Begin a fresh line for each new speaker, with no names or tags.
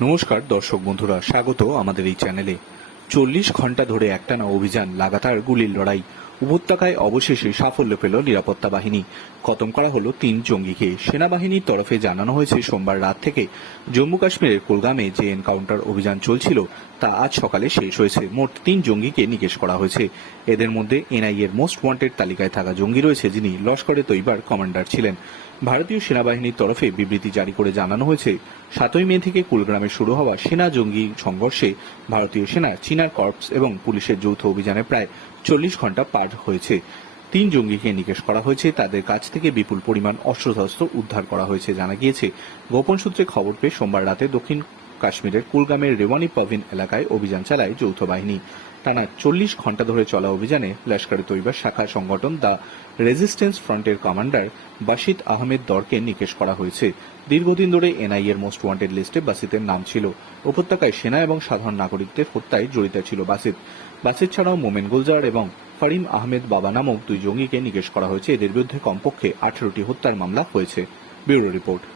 নমস্কার, দর্শক বন্ধুরা, স্বাগত আমাদের এই চ্যানেলে। চল্লিশ ঘণ্টা ধরে একটানা অভিযান, লাগাতার গুলির লড়াই উপত্যকায় অবশেষে সাফল্য পেল নিরাপত্তা বাহিনী। খতম করা হলো তিন জঙ্গিকে। সেনাবাহিনীর তরফে জানানো হয়েছে, সোমবার রাত থেকে জম্মু কাশ্মীরের কুলগামে যে এনকাউন্টার অভিযান চলছিল, তা আজ সকালে শেষ হয়েছে। মোট তিন জঙ্গিকে নিকেশ করা হয়েছে। এদের মধ্যে এনআইএ এর মোস্ট ওয়ান্টেড তালিকায় থাকা জঙ্গি রয়েছে, যিনি লস্করে তৈবার কমান্ডার ছিলেন। ভারতীয় সেনাবাহিনীর তরফে বিবৃতি জারি করে জানানো হয়েছে, সাতই মে থেকে কুলগ্রামে শুরু হওয়া সেনা জঙ্গি সংঘর্ষে ভারতীয় সেনা চিনার কর্পস এবং পুলিশের যৌথ অভিযানে প্রায় চল্লিশ ঘণ্টা পার হয়েছে। তিন জঙ্গিকে নিকেশ করা হয়েছে। তাদের কাছ থেকে বিপুল পরিমাণ অস্ত্রশস্ত্র উদ্ধার করা হয়েছে, জানা গিয়েছে। গোপন সূত্রে খবর পেয়ে সোমবার রাতে দক্ষিণ কাশ্মীরের কুলগামের রেওয়ানি পাভিন এলাকায় অভিযান চালায় যৌথ বাহিনী। টানা চল্লিশ ঘণ্টা ধরে চলা অভিযানে লস্করে তৈবার শাখা সংগঠন দ্য রেজিস্ট্যান্স ফ্রন্টের কমান্ডার বাসিত আহমেদ দরকে নিকেশ করা হয়েছে। দীর্ঘদিন ধরে এনআইএর মোস্ট ওয়ান্টেড লিস্টে বাসিতের নাম ছিল। উপত্যকায় সেনা এবং সাধারণ নাগরিকদের হত্যায় জড়িত ছিল বাসিত। বাসিত ছাড়াও মোমেন গুলজার এবং ফারিম আহমেদ বাবা নামক দুই জঙ্গিকে নিকেশ করা হয়েছে। এদের বিরুদ্ধে কমপক্ষে আঠেরোটি হত্যার মামলা হয়েছে। Bureau report.